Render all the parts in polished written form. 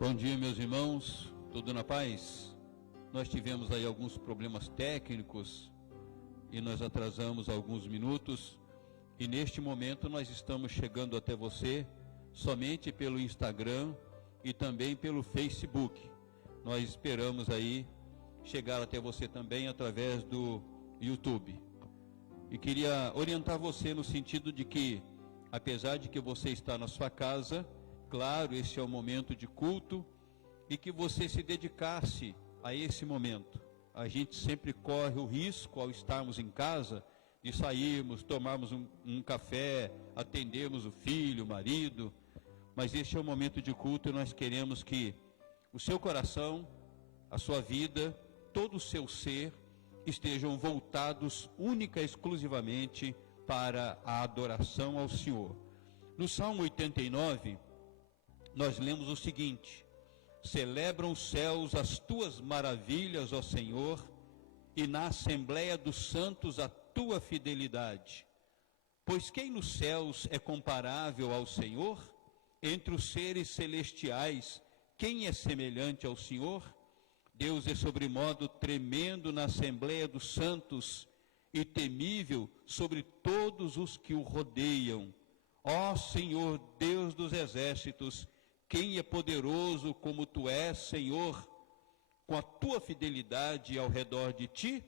Bom dia, meus irmãos, tudo na paz? Nós tivemos aí alguns problemas técnicos e nós atrasamos alguns minutos, e neste momento nós estamos chegando até você somente pelo Instagram e também pelo Facebook. Nós esperamos aí chegar até você também através do YouTube. E queria orientar você no sentido de que, apesar de que você está na sua casa, claro, esse é o momento de culto, e que você se dedicasse a esse momento. A gente sempre corre o risco, ao estarmos em casa, de sairmos, tomarmos um café, atendermos o filho, o marido, mas este é o momento de culto e nós queremos que o seu coração, a sua vida, todo o seu ser, estejam voltados única e exclusivamente para a adoração ao Senhor. No Salmo 89, nós lemos o seguinte: celebram os céus as tuas maravilhas, ó Senhor, e na assembleia dos santos a tua fidelidade. Pois quem nos céus é comparável ao Senhor? Entre os seres celestiais, quem é semelhante ao Senhor? Deus é sobremodo tremendo na assembleia dos santos e temível sobre todos os que o rodeiam. Ó Senhor, Deus dos exércitos, quem é poderoso como tu és, Senhor? Com a tua fidelidade ao redor de ti,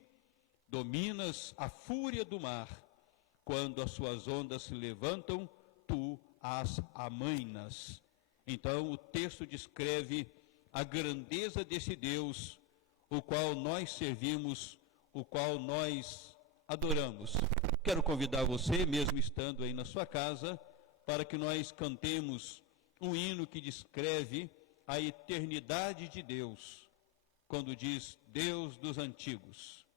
dominas a fúria do mar. Quando as suas ondas se levantam, tu as amainas. Então o texto descreve a grandeza desse Deus, o qual nós servimos, o qual nós adoramos. Quero convidar você, mesmo estando aí na sua casa, para que nós cantemos um hino que descreve a eternidade de Deus, quando diz Deus dos antigos.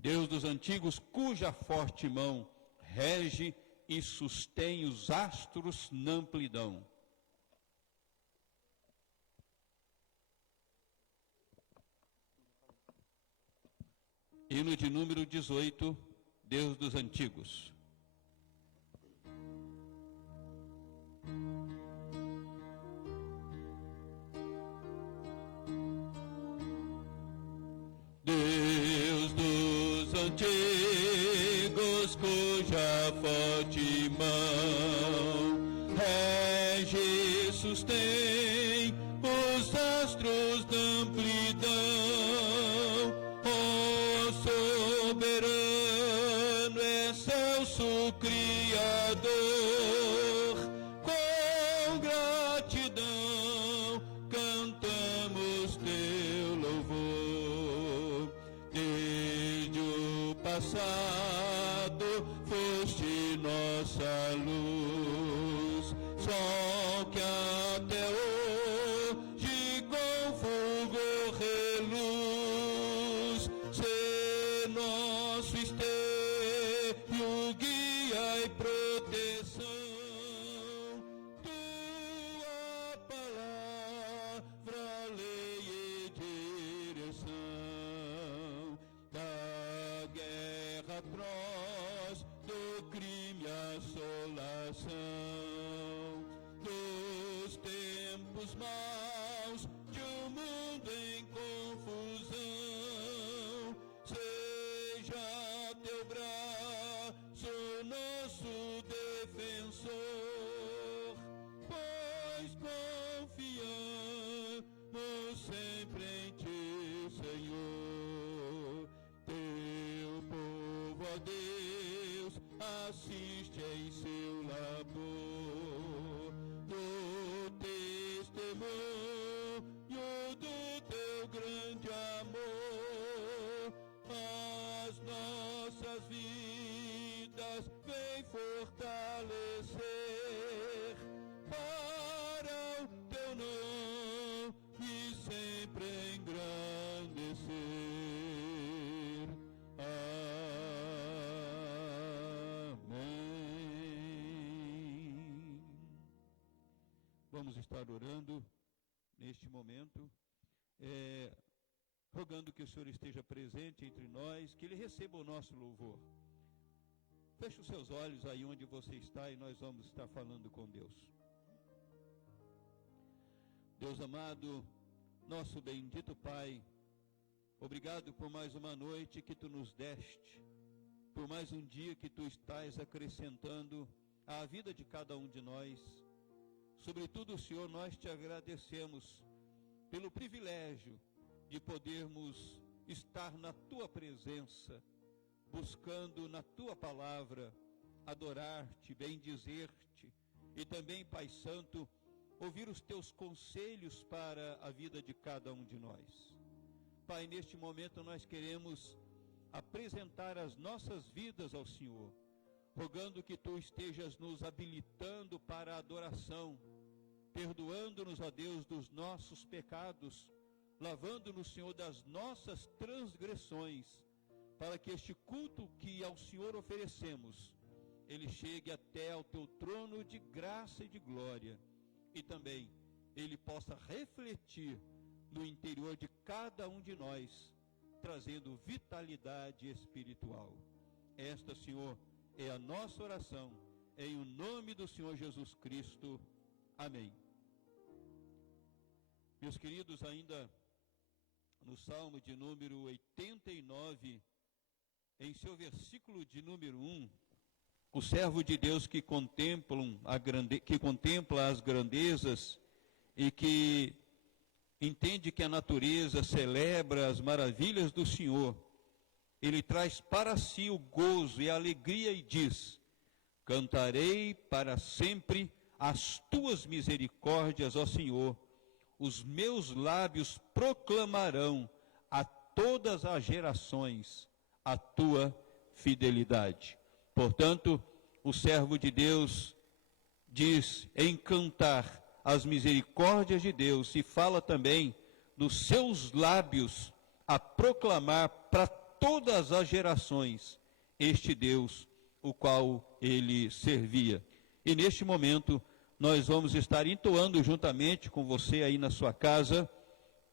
Deus dos antigos, cuja forte mão rege e sustém os astros na amplidão. Hino de número 18, Deus dos antigos. Deus dos antigos, cuja forte mão rege e sustém os astros da amplidão. Ó soberano, excelso Criador, com gratidão cantamos teu louvor. Desde o passado foste nossa luz, só que até hoje com fulgor reluz. Sê nosso esteio, guia e proteção. Tua palavra, lei e direção. Da guerra atroz, do crime assolação, dos tempos maus, de um mundo em confusão. Seja teu braço nosso defensor, pois confiamos sempre em ti, Senhor. Teu povo, ó Deus, assiste em seu labor, do testemunho do teu grande amor. As nossas vidas vem fortalecer para o teu nome sempre engrandecer. Amém. Vamos estar orando neste momento, rogando que o Senhor esteja presente entre nós, que Ele receba o nosso louvor. Feche os seus olhos aí onde você está e nós vamos estar falando com Deus. Deus amado, nosso bendito Pai, obrigado por mais uma noite que Tu nos deste, por mais um dia que Tu estás acrescentando à vida de cada um de nós. Sobretudo, Senhor, nós Te agradecemos pelo privilégio de podermos estar na Tua presença, buscando na Tua palavra adorar-Te, bendizer-Te e também, Pai Santo, ouvir os Teus conselhos para a vida de cada um de nós. Pai, neste momento nós queremos apresentar as nossas vidas ao Senhor, rogando que Tu estejas nos habilitando para a adoração, perdoando-nos, ó Deus, dos nossos pecados, lavando-nos, Senhor, das nossas transgressões, para que este culto que ao Senhor oferecemos, ele chegue até ao Teu trono de graça e de glória, e também ele possa refletir no interior de cada um de nós, trazendo vitalidade espiritual. Esta, Senhor, é a nossa oração, em o nome do Senhor Jesus Cristo. Amém. Meus queridos, ainda no Salmo de número 89, em seu versículo de número 1, o servo de Deus que contempla as grandezas e que entende que a natureza celebra as maravilhas do Senhor, ele traz para si o gozo e a alegria e diz: cantarei para sempre as Tuas misericórdias, ó Senhor, os meus lábios proclamarão a todas as gerações a Tua fidelidade. Portanto, o servo de Deus diz em cantar as misericórdias de Deus, e fala também dos seus lábios a proclamar para todas as gerações este Deus, o qual ele servia. E neste momento, nós vamos estar entoando juntamente com você aí na sua casa,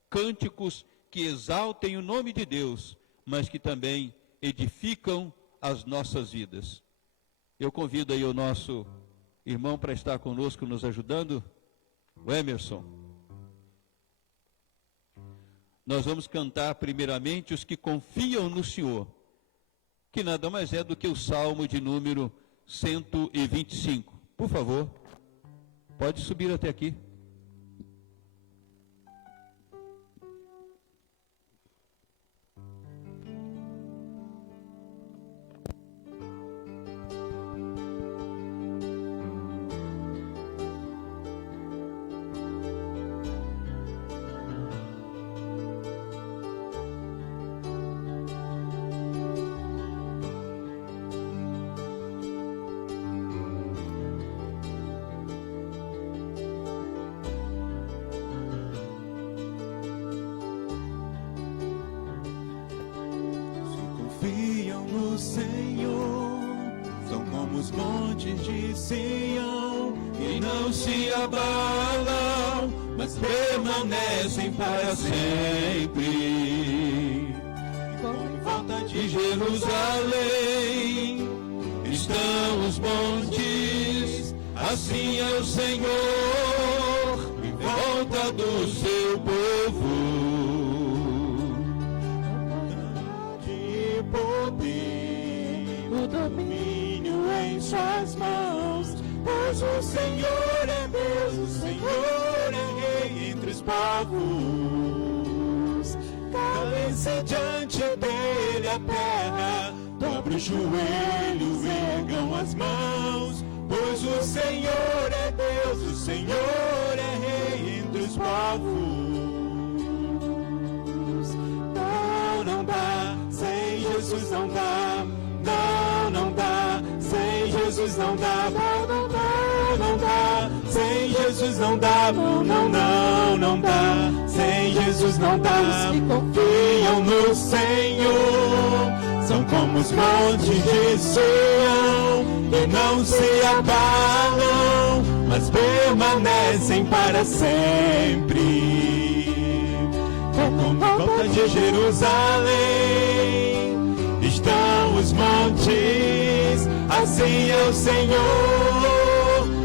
cânticos que exaltem o nome de Deus, mas que também edificam as nossas vidas. Eu convido aí o nosso irmão para estar conosco, nos ajudando, o Emerson. Nós vamos cantar primeiramente os que confiam no Senhor, que nada mais é do que o Salmo de número 125. Por favor, pode subir até aqui. De Sião, que não se abalam, mas permanecem para sempre. Com volta de Jerusalém estão os montes, assim é o Senhor em volta do seu povo. De poder, o domínio em suas mãos, pois o Senhor é Deus, o Senhor é Rei entre os povos. Calem-se diante dele a terra, dobre o joelho, ergam as mãos, pois o Senhor é Deus, o Senhor é Rei entre os povos. Não dá, sem Jesus não dá. Não dá, sem Jesus não dá. Não dá, sem Jesus não dá. Não dá, sem Jesus não dá. Os que confiam no Senhor são como os montes de Sião, que não se abalam, mas permanecem para sempre. Como volta de Jerusalém estão os montes, assim é o Senhor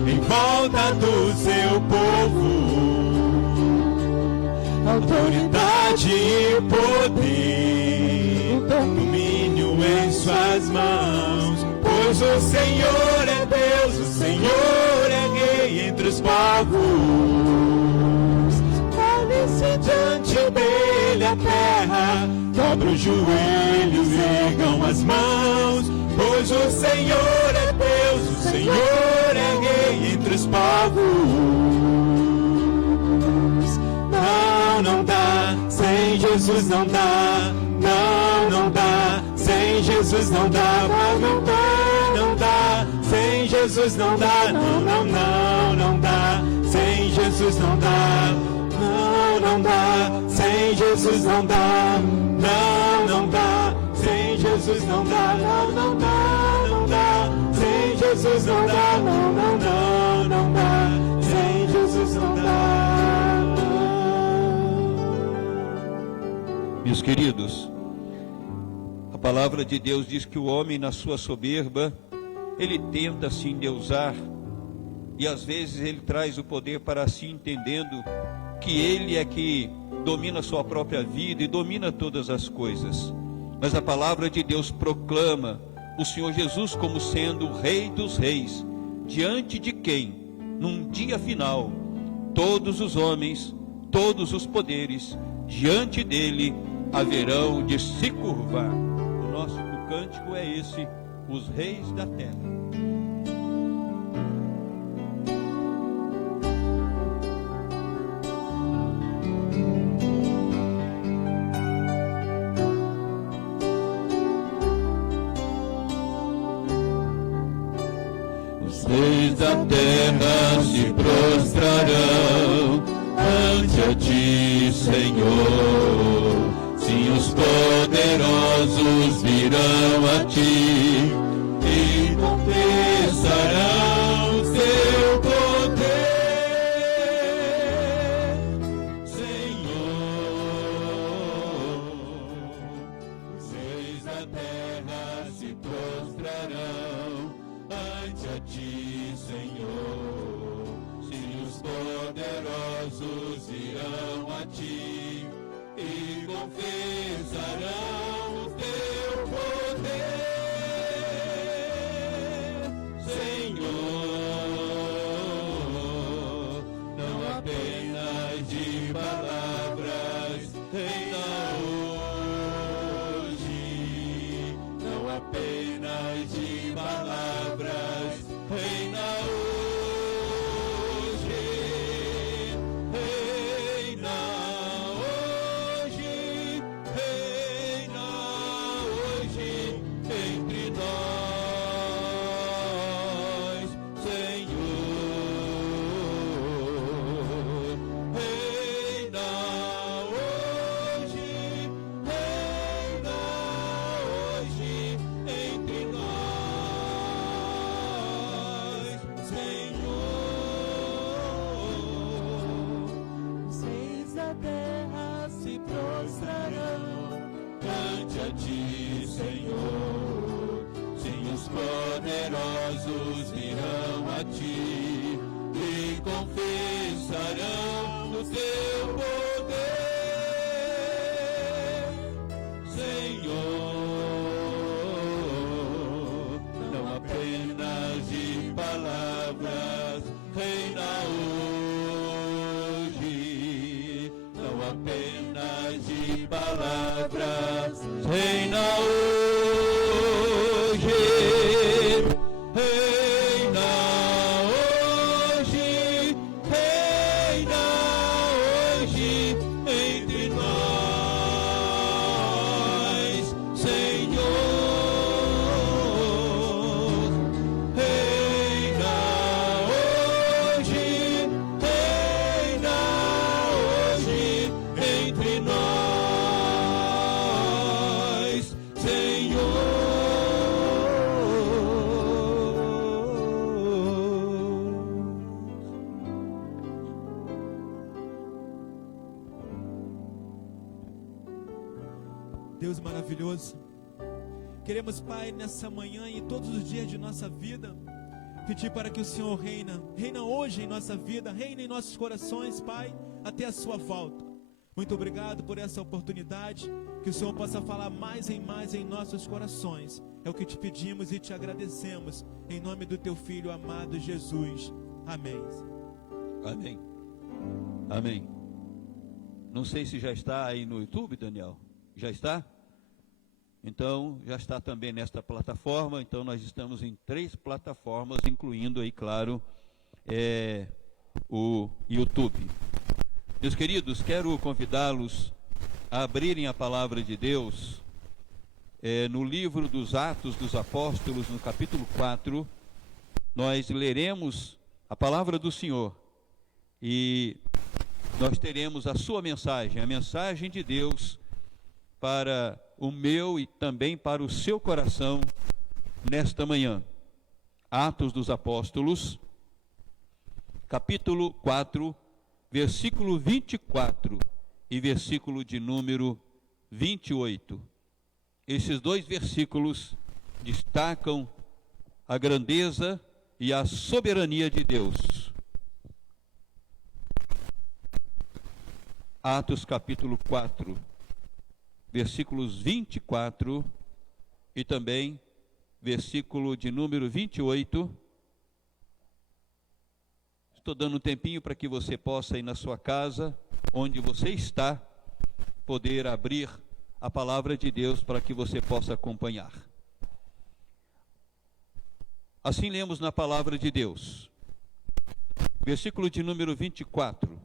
em volta do seu povo. autoridade e poder, domínio em suas mãos. Pois o Senhor é Deus, o Senhor é Rei entre os povos. Cale-se diante dele a terra, dobra os joelhos, ergam as mãos. Pois o Senhor é Deus, o Senhor é Rei entre os povos. Não dá, sem Jesus não dá. Não dá, sem Jesus não dá. Não dá, sem Jesus não dá. Não dá, sem Jesus não dá. Não dá, sem Jesus não dá. Não dá, sem Jesus não dá. Não dá, sem Jesus não dá. Não dá, sem Jesus não dá. Meus queridos, a palavra de Deus diz que o homem, na sua soberba, ele tenta se endeusar, e às vezes ele traz o poder para si, entendendo que ele é que domina a sua própria vida e domina todas as coisas. Mas a palavra de Deus proclama o Senhor Jesus como sendo o Rei dos Reis, diante de quem, num dia final, todos os homens, todos os poderes, diante dele haverão de se curvar. O nosso cântico é esse: os reis da terra. Os reis da terra se prostrarão ante a ti, Senhor. Sim, os poderosos virão a ti e confessarão teu poder, Senhor. Os reis da terra se prostrarão ante a ti, Senhor. Sim, os poderosos virão a ti e confessarão o teu poder, Senhor. Não apenas de palavras, reina hoje. Não apenas de palavras, reina hoje. Reina hoje, entre nós, Senhor. Reina hoje, entre nós, Senhor. Os reis da terra se prostrarão ante a ti, Senhor. Sim, os poderosos virão a ti e confessarão o teu poder, Senhor. Não apenas de palavras, reina hoje. Não apenas de palavras, reina hoje. Reina hoje, entre nós, Senhor. Reina hoje, entre nós, Senhor. Deus maravilhoso, queremos, Pai, nessa manhã e todos os dias de nossa vida, pedir para que o Senhor reina hoje em nossa vida, reina em nossos corações, Pai, até a sua volta. Muito obrigado por essa oportunidade, que o Senhor possa falar mais em nossos corações. É o que te pedimos e te agradecemos, em nome do teu Filho amado Jesus. Amém. Amém. Amém. Não sei se já está aí no YouTube, Daniel. Já está? Então, já está também nesta plataforma. Então, nós estamos em 3 plataformas, incluindo aí, claro, o YouTube. Meus queridos, quero convidá-los a abrirem a palavra de Deus no livro dos Atos dos Apóstolos, no capítulo 4. Nós leremos a palavra do Senhor e nós teremos a sua mensagem, a mensagem de Deus para o meu e também para o seu coração nesta manhã. Atos dos Apóstolos, capítulo 4, versículo 24 e versículo de número 28. Esses 2 versículos destacam a grandeza e a soberania de Deus. Atos capítulo 4, versículos 24 e também versículo de número 28. Estou dando um tempinho para que você possa ir na sua casa, onde você está, poder abrir a palavra de Deus para que você possa acompanhar. Assim lemos na palavra de Deus, versículo de número 24.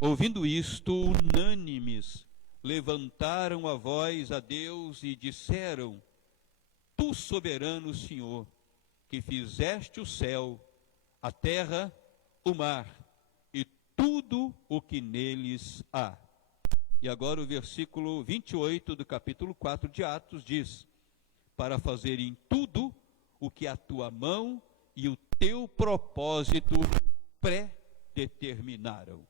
Ouvindo isto, unânimes, levantaram a voz a Deus e disseram: Tu, soberano Senhor, que fizeste o céu, a terra, o mar e tudo o que neles há. E agora o versículo 28 do capítulo 4 de Atos diz: para fazerem tudo o que a tua mão e o teu propósito predeterminaram.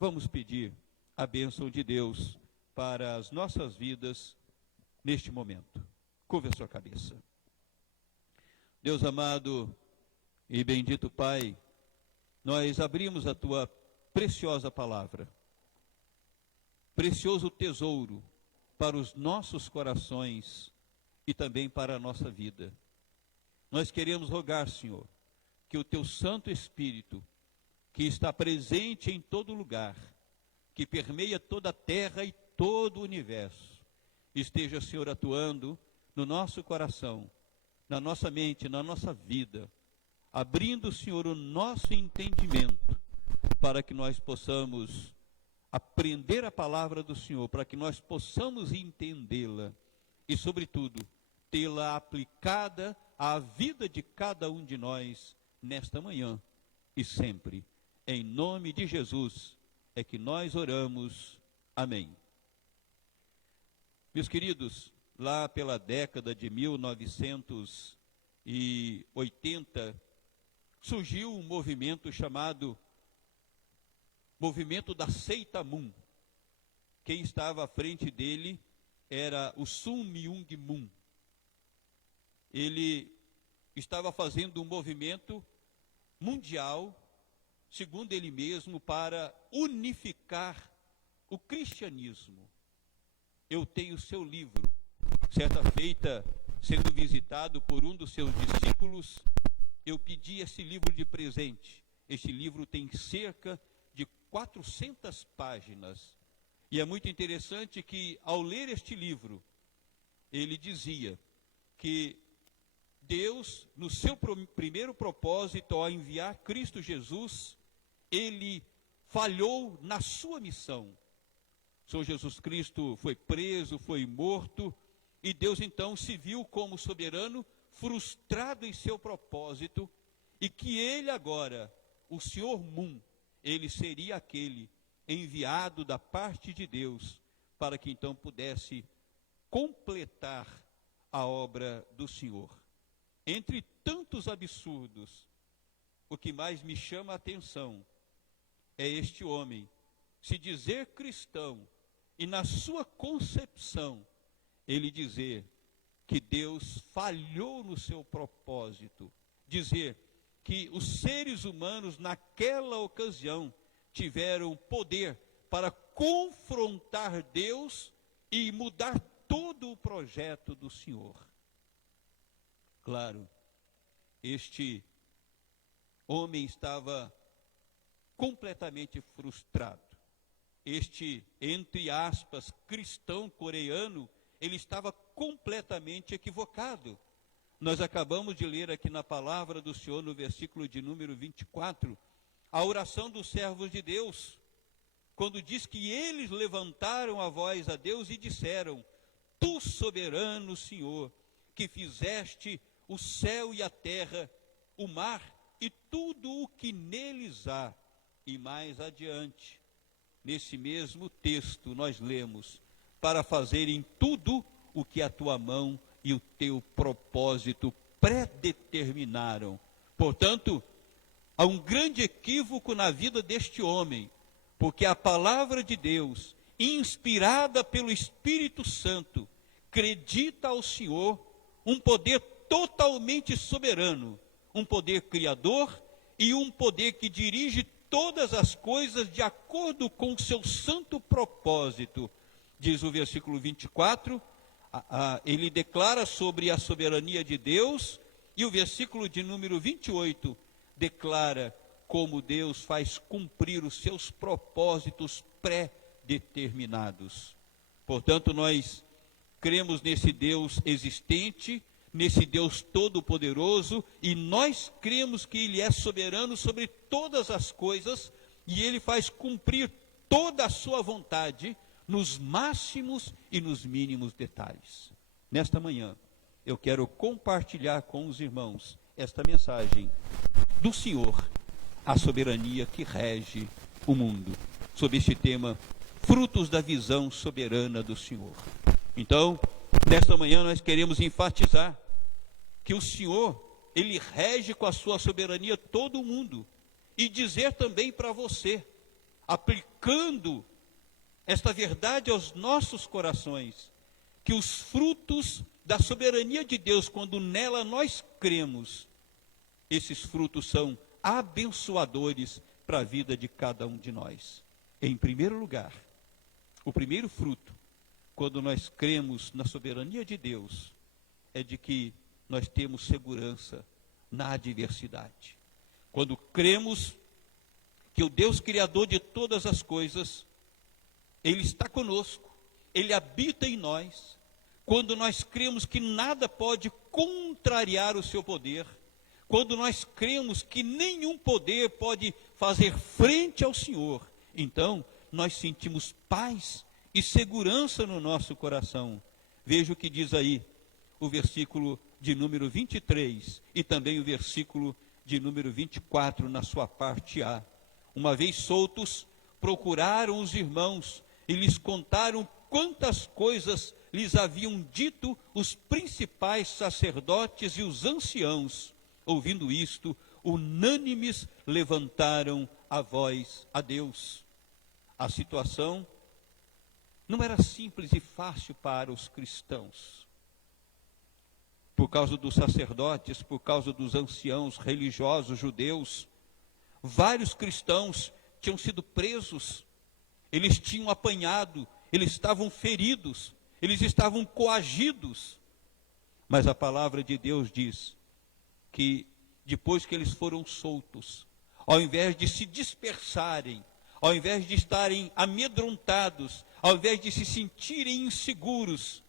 Vamos pedir a bênção de Deus para as nossas vidas neste momento. Curva a sua cabeça. Deus amado e bendito Pai, nós abrimos a tua preciosa palavra, precioso tesouro para os nossos corações e também para a nossa vida. Nós queremos rogar, Senhor, que o teu Santo Espírito, que está presente em todo lugar, que permeia toda a terra e todo o universo, esteja, Senhor, atuando no nosso coração, na nossa mente, na nossa vida, abrindo, Senhor, o nosso entendimento, para que nós possamos aprender a palavra do Senhor, para que nós possamos entendê-la e, sobretudo, tê-la aplicada à vida de cada um de nós nesta manhã e sempre. Em nome de Jesus é que nós oramos. Amém. Meus queridos, lá pela década de 1980, surgiu um movimento chamado Movimento da Seita Moon. Quem estava à frente dele era o Sun Myung Moon. Ele estava fazendo um movimento mundial, segundo ele mesmo, para unificar o cristianismo. Eu tenho seu livro. Certa feita, sendo visitado por um dos seus discípulos, eu pedi esse livro de presente. Este livro tem cerca de 400 páginas. E é muito interessante que, ao ler este livro, ele dizia que Deus, no seu primeiro propósito, ao enviar Cristo Jesus, ele falhou na sua missão. O Senhor Jesus Cristo foi preso, foi morto, e Deus então se viu como soberano, frustrado em seu propósito, e que ele agora, o Senhor Moon, ele seria aquele enviado da parte de Deus, para que então pudesse completar a obra do Senhor. Entre tantos absurdos, o que mais me chama a atenção é este homem se dizer cristão e na sua concepção ele dizer que Deus falhou no seu propósito, dizer que os seres humanos naquela ocasião tiveram poder para confrontar Deus e mudar todo o projeto do Senhor. Claro, este homem estava completamente frustrado. Este, entre aspas, cristão coreano, ele estava completamente equivocado. Nós acabamos de ler aqui na palavra do Senhor, no versículo de número 24, a oração dos servos de Deus, quando diz que eles levantaram a voz a Deus e disseram: Tu, soberano Senhor, que fizeste o céu e a terra, o mar e tudo o que neles há. E mais adiante, nesse mesmo texto, nós lemos: para fazerem tudo o que a tua mão e o teu propósito predeterminaram. Portanto, há um grande equívoco na vida deste homem, porque a palavra de Deus, inspirada pelo Espírito Santo, acredita ao Senhor um poder totalmente soberano, um poder criador e um poder que dirige todas as coisas de acordo com o seu santo propósito. Diz o versículo 24, ele declara sobre a soberania de Deus, e o versículo de número 28 declara como Deus faz cumprir os seus propósitos pré-determinados. Portanto, nós cremos nesse Deus existente, nesse Deus todo-poderoso, e nós cremos que Ele é soberano sobre todas as coisas, e Ele faz cumprir toda a sua vontade, nos máximos e nos mínimos detalhes. Nesta manhã, eu quero compartilhar com os irmãos esta mensagem do Senhor, a soberania que rege o mundo, sob este tema, frutos da visão soberana do Senhor. Então, nesta manhã nós queremos enfatizar que o Senhor, Ele rege com a sua soberania todo o mundo, e dizer também para você, aplicando esta verdade aos nossos corações, que os frutos da soberania de Deus, quando nela nós cremos, esses frutos são abençoadores para a vida de cada um de nós. Em primeiro lugar, o primeiro fruto, quando nós cremos na soberania de Deus, é de que nós temos segurança na adversidade. Quando cremos que o Deus Criador de todas as coisas, Ele está conosco, Ele habita em nós. Quando nós cremos que nada pode contrariar o seu poder, quando nós cremos que nenhum poder pode fazer frente ao Senhor, então nós sentimos paz e segurança no nosso coração. Veja o que diz aí o versículo de número 23 e também o versículo de número 24 na sua parte A. Uma vez soltos, procuraram os irmãos e lhes contaram quantas coisas lhes haviam dito os principais sacerdotes e os anciãos. Ouvindo isto, unânimes levantaram a voz a Deus. A situação não era simples e fácil para os cristãos. Por causa dos sacerdotes, por causa dos anciãos religiosos judeus, vários cristãos tinham sido presos, eles tinham apanhado, eles estavam feridos, eles estavam coagidos. Mas a palavra de Deus diz que depois que eles foram soltos, ao invés de se dispersarem, ao invés de estarem amedrontados, ao invés de se sentirem inseguros,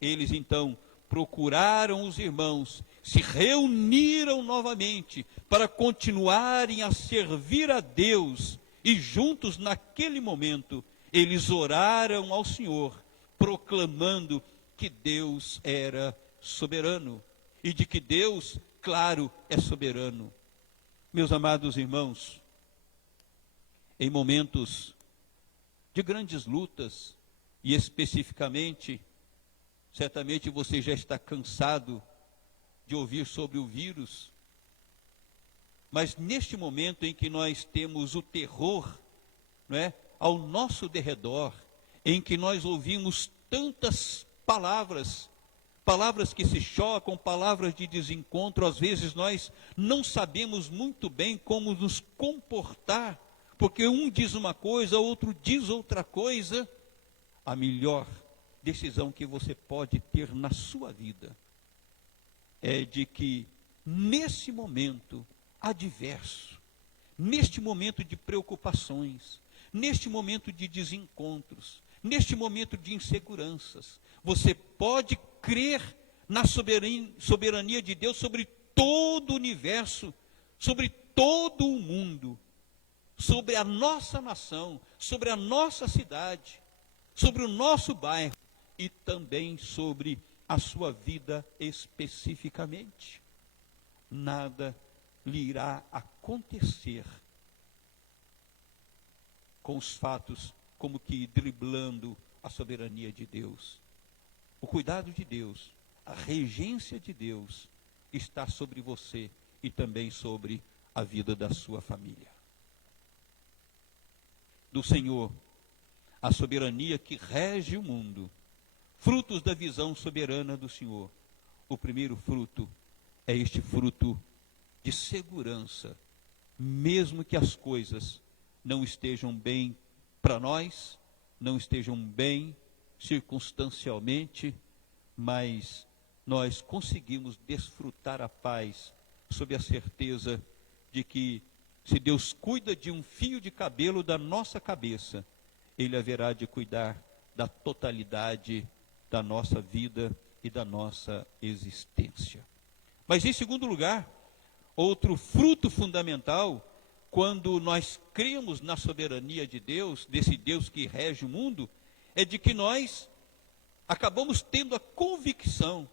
eles então procuraram os irmãos, se reuniram novamente para continuarem a servir a Deus, e juntos naquele momento eles oraram ao Senhor, proclamando que Deus era soberano e de que Deus, claro, é soberano. Meus amados irmãos, em momentos de grandes lutas, e especificamente, certamente você já está cansado de ouvir sobre o vírus, mas neste momento em que nós temos o terror, não é, ao nosso derredor, em que nós ouvimos tantas palavras que se chocam, palavras de desencontro, às vezes nós não sabemos muito bem como nos comportar, porque um diz uma coisa, outro diz outra coisa. A melhor decisão que você pode ter na sua vida é de que, nesse momento adverso, neste momento de preocupações, neste momento de desencontros, neste momento de inseguranças, você pode crer na soberania de Deus sobre todo o universo, sobre todo o mundo, sobre a nossa nação, sobre a nossa cidade, sobre o nosso bairro e também sobre a sua vida especificamente. Nada lhe irá acontecer com os fatos como que driblando a soberania de Deus. O cuidado de Deus, a regência de Deus está sobre você e também sobre a vida da sua família. Do Senhor, a soberania que rege o mundo, frutos da visão soberana do Senhor. O primeiro fruto é este fruto de segurança, mesmo que as coisas não estejam bem para nós, não estejam bem circunstancialmente, mas nós conseguimos desfrutar a paz sob a certeza de que, se Deus cuida de um fio de cabelo da nossa cabeça, Ele haverá de cuidar da totalidade da nossa vida e da nossa existência. Mas, em segundo lugar, outro fruto fundamental, quando nós cremos na soberania de Deus, desse Deus que rege o mundo, é de que nós acabamos tendo a convicção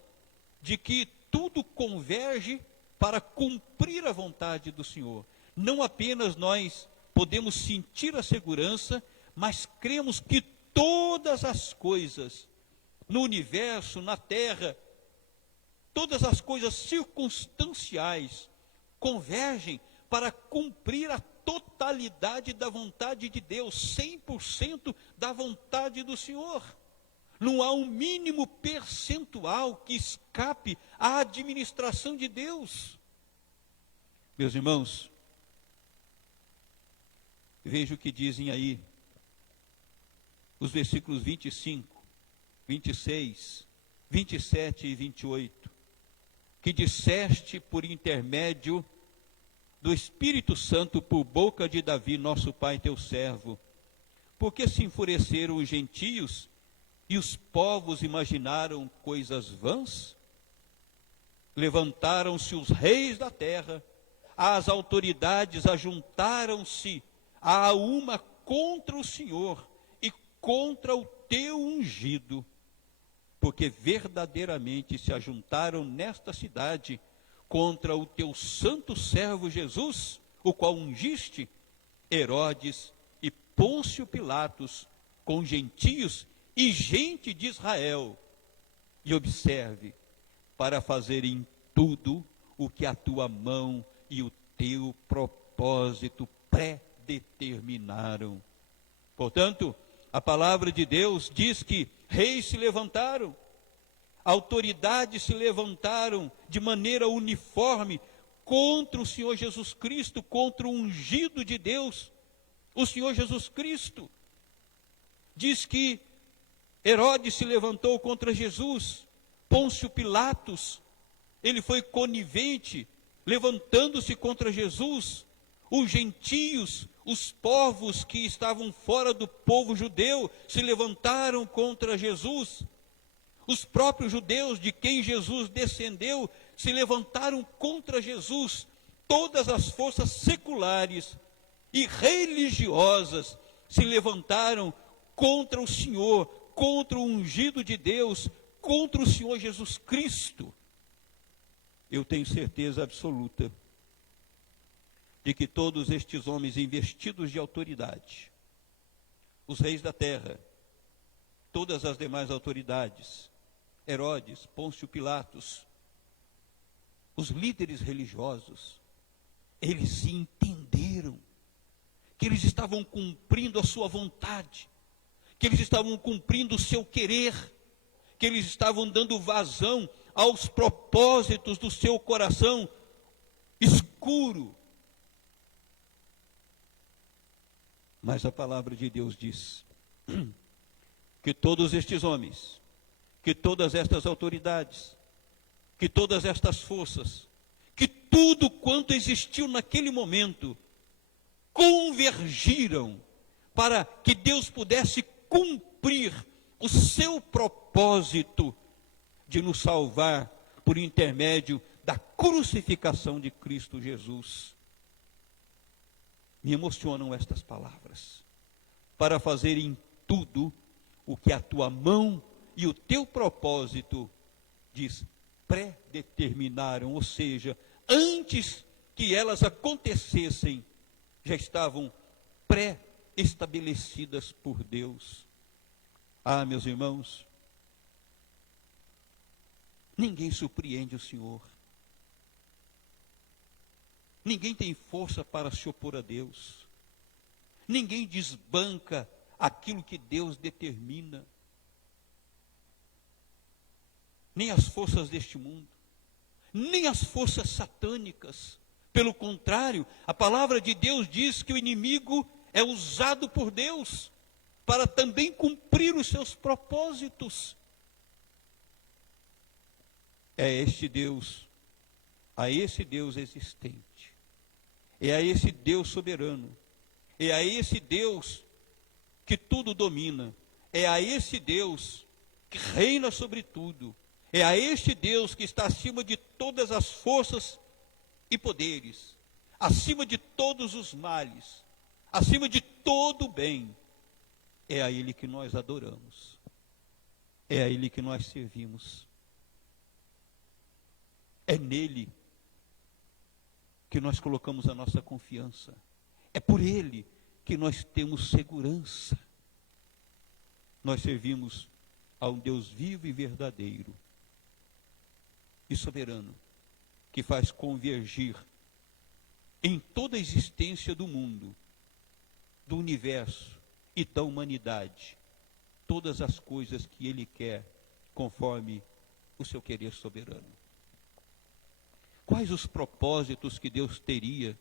de que tudo converge para cumprir a vontade do Senhor. Não apenas nós podemos sentir a segurança, mas cremos que todas as coisas no universo, na terra, todas as coisas circunstanciais convergem para cumprir a totalidade da vontade de Deus, 100% da vontade do Senhor. Não há um mínimo percentual que escape à administração de Deus. Meus irmãos, veja o que dizem aí os versículos 25, 26, 27 e 28, que disseste por intermédio do Espírito Santo por boca de Davi, nosso pai, teu servo, porque se enfureceram os gentios e os povos imaginaram coisas vãs? Levantaram-se os reis da terra, as autoridades ajuntaram-se a uma contra o Senhor e contra o teu ungido, porque verdadeiramente se ajuntaram nesta cidade contra o teu santo servo Jesus, o qual ungiste, Herodes e Pôncio Pilatos, com gentios e gente de Israel. E observe, para fazerem tudo o que a tua mão e o teu propósito predeterminaram. Portanto, a palavra de Deus diz que reis se levantaram, autoridades se levantaram de maneira uniforme contra o Senhor Jesus Cristo, contra o ungido de Deus, o Senhor Jesus Cristo. Diz que Herodes se levantou contra Jesus, Pôncio Pilatos, ele foi conivente, levantando-se contra Jesus, os gentios, os povos que estavam fora do povo judeu, se levantaram contra Jesus. Os próprios judeus de quem Jesus descendeu se levantaram contra Jesus. Todas as forças seculares e religiosas se levantaram contra o Senhor, contra o ungido de Deus, contra o Senhor Jesus Cristo. Eu tenho certeza absoluta de que todos estes homens investidos de autoridade, os reis da terra, todas as demais autoridades, Herodes, Pôncio Pilatos, os líderes religiosos, eles se entenderam que eles estavam cumprindo a sua vontade, que eles estavam cumprindo o seu querer, que eles estavam dando vazão aos propósitos do seu coração escuro. Mas a palavra de Deus diz que todos estes homens, que todas estas autoridades, que todas estas forças, que tudo quanto existiu naquele momento, convergiram para que Deus pudesse cumprir o seu propósito de nos salvar por intermédio da crucificação de Cristo Jesus. Me emocionam estas palavras, para fazerem tudo o que a tua mão e o teu propósito diz, predeterminaram, ou seja, antes que elas acontecessem, já estavam pré-estabelecidas por Deus. Ah, meus irmãos, ninguém surpreende o Senhor. Ninguém tem força para se opor a Deus. Ninguém desbanca aquilo que Deus determina. Nem as forças deste mundo, nem as forças satânicas. Pelo contrário, a palavra de Deus diz que o inimigo é usado por Deus para também cumprir os seus propósitos. É este Deus, a esse Deus existente, é a esse Deus soberano, é a esse Deus que tudo domina, é a esse Deus que reina sobre tudo, é a este Deus que está acima de todas as forças e poderes, acima de todos os males, acima de todo o bem. É a Ele que nós adoramos, é a Ele que nós servimos, é nele que nós colocamos a nossa confiança, é por Ele que nós temos segurança. Nós servimos a um Deus vivo e verdadeiro e soberano, que faz convergir em toda a existência do mundo, do universo e da humanidade, todas as coisas que Ele quer, conforme o seu querer soberano. Quais os propósitos que Deus teria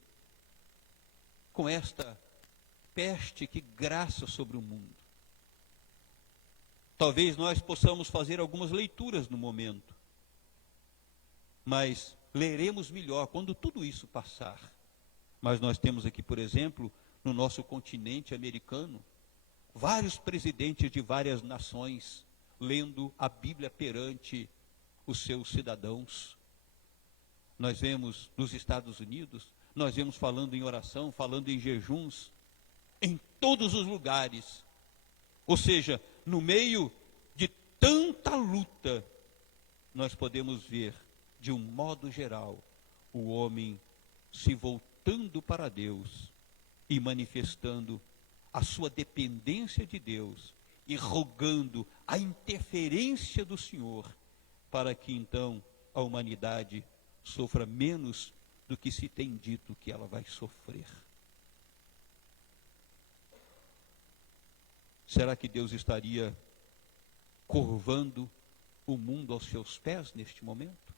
com esta peste que graça sobre o mundo? Talvez nós possamos fazer algumas leituras no momento, mas leremos melhor quando tudo isso passar. Mas nós temos aqui, por exemplo, no nosso continente americano, vários presidentes de várias nações lendo a Bíblia perante os seus cidadãos. Nós vemos nos Estados Unidos, nós vemos falando em oração, falando em jejuns, em todos os lugares. Ou seja, no meio de tanta luta, nós podemos ver, de um modo geral, o homem se voltando para Deus e manifestando a sua dependência de Deus e rogando a interferência do Senhor para que então a humanidade sofra menos do que se tem dito que ela vai sofrer. Será que Deus estaria curvando o mundo aos seus pés neste momento?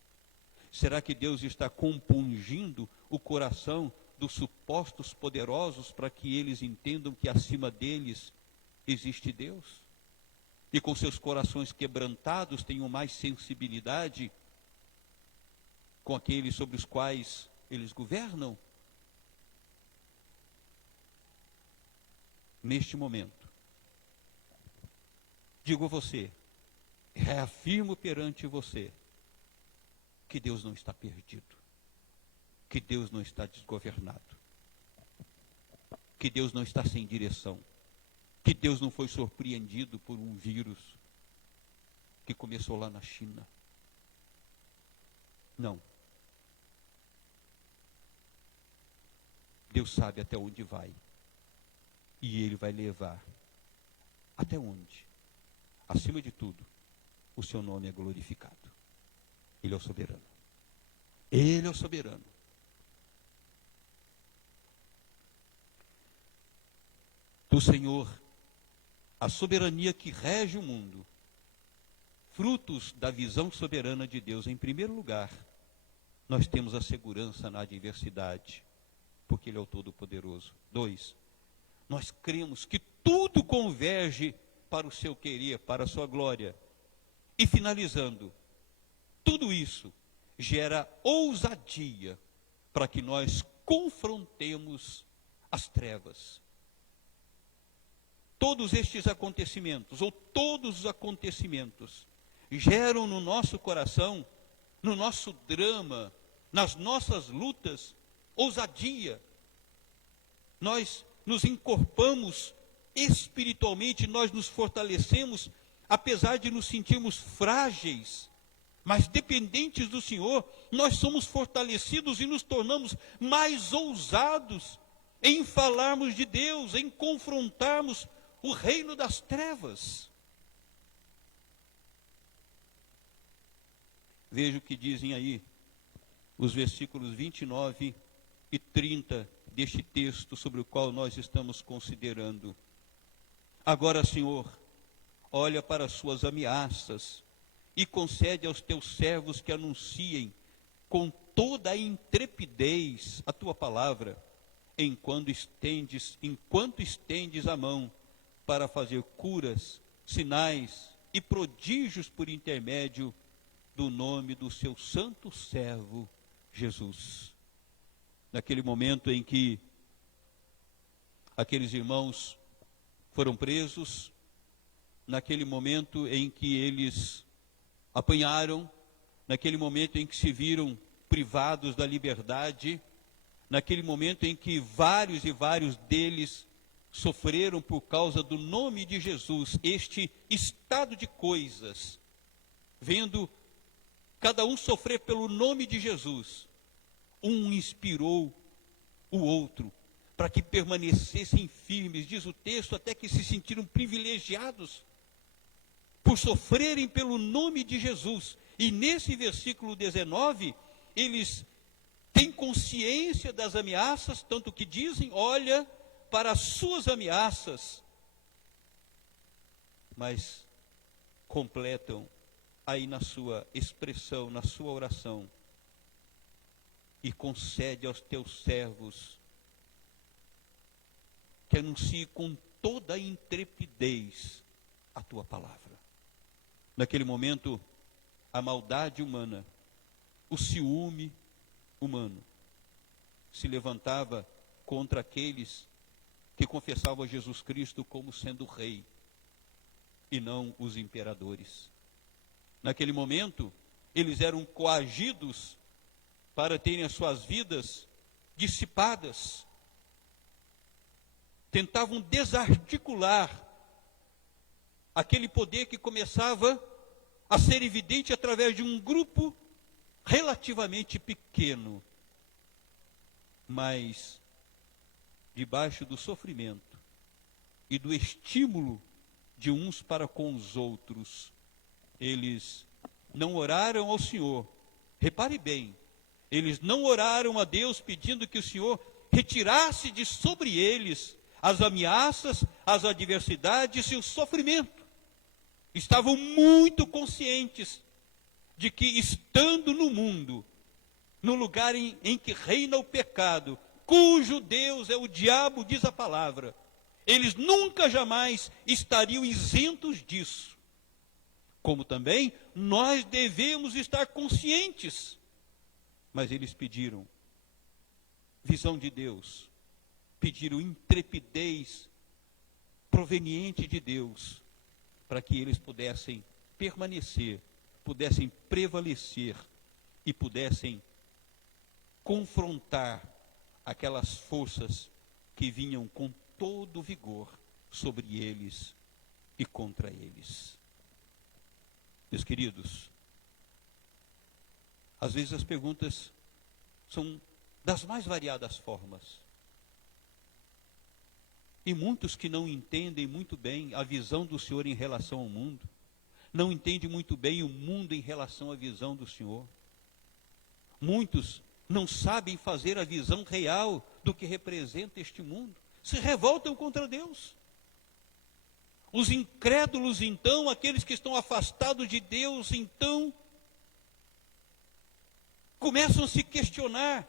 Será que Deus está compungindo o coração dos supostos poderosos para que eles entendam que acima deles existe Deus? E com seus corações quebrantados tenham mais sensibilidade com aqueles sobre os quais eles governam? Neste momento, digo a você, reafirmo perante você, que Deus não está perdido, que Deus não está desgovernado, que Deus não está sem direção, que Deus não foi surpreendido por um vírus que começou lá na China. Não. Deus sabe até onde vai, e Ele vai levar até onde, acima de tudo, o seu nome é glorificado. Ele é o soberano. Ele é o soberano. Do Senhor, a soberania que rege o mundo, frutos da visão soberana de Deus. Em primeiro lugar, nós temos a segurança na adversidade, porque Ele é o Todo-Poderoso. 2, nós cremos que tudo converge para o seu querer, para a sua glória. E finalizando, tudo isso gera ousadia para que nós confrontemos as trevas. Todos estes acontecimentos, ou todos os acontecimentos, geram no nosso coração, no nosso drama, nas nossas lutas, ousadia. Nós nos encorpamos espiritualmente, nós nos fortalecemos, apesar de nos sentirmos frágeis, mas dependentes do Senhor, nós somos fortalecidos e nos tornamos mais ousados em falarmos de Deus, em confrontarmos o reino das trevas. Veja o que dizem aí os versículos 29 e 30 deste texto sobre o qual nós estamos considerando. Agora, Senhor, olha para as suas ameaças e concede aos teus servos que anunciem com toda a intrepidez a tua palavra, enquanto estendes a mão para fazer curas, sinais e prodígios por intermédio do nome do seu santo servo Jesus. Naquele momento em que aqueles irmãos foram presos, naquele momento em que eles apanharam, naquele momento em que se viram privados da liberdade, naquele momento em que vários e vários deles sofreram por causa do nome de Jesus, este estado de coisas, vendo cada um sofrer pelo nome de Jesus, um inspirou o outro para que permanecessem firmes, diz o texto, até que se sentiram privilegiados por sofrerem pelo nome de Jesus. E nesse versículo 19, eles têm consciência das ameaças, tanto que dizem, olha para as suas ameaças, mas completam aí na sua expressão, na sua oração, e concede aos teus servos que anuncie com toda a intrepidez a tua palavra. Naquele momento, a maldade humana, o ciúme humano, se levantava contra aqueles que confessavam Jesus Cristo como sendo rei, e não os imperadores. Naquele momento, eles eram coagidos para terem as suas vidas dissipadas. Tentavam desarticular aquele poder que começava a ser evidente através de um grupo relativamente pequeno, mas debaixo do sofrimento e do estímulo de uns para com os outros, eles não oraram ao Senhor. Repare bem, eles não oraram a Deus pedindo que o Senhor retirasse de sobre eles as ameaças, as adversidades e o sofrimento. Estavam muito conscientes de que, estando no mundo, no lugar em que reina o pecado, cujo Deus é o diabo, diz a palavra, eles nunca jamais estariam isentos disso. Como também nós devemos estar conscientes. Mas eles pediram visão de Deus, pediram intrepidez proveniente de Deus, para que eles pudessem permanecer, pudessem prevalecer e pudessem confrontar aquelas forças que vinham com todo vigor sobre eles e contra eles. Meus queridos, às vezes as perguntas são das mais variadas formas. E muitos que não entendem muito bem a visão do Senhor em relação ao mundo, não entendem muito bem o mundo em relação à visão do Senhor. Muitos não sabem fazer a visão real do que representa este mundo, se revoltam contra Deus. Os incrédulos, então, aqueles que estão afastados de Deus, então, começam a se questionar.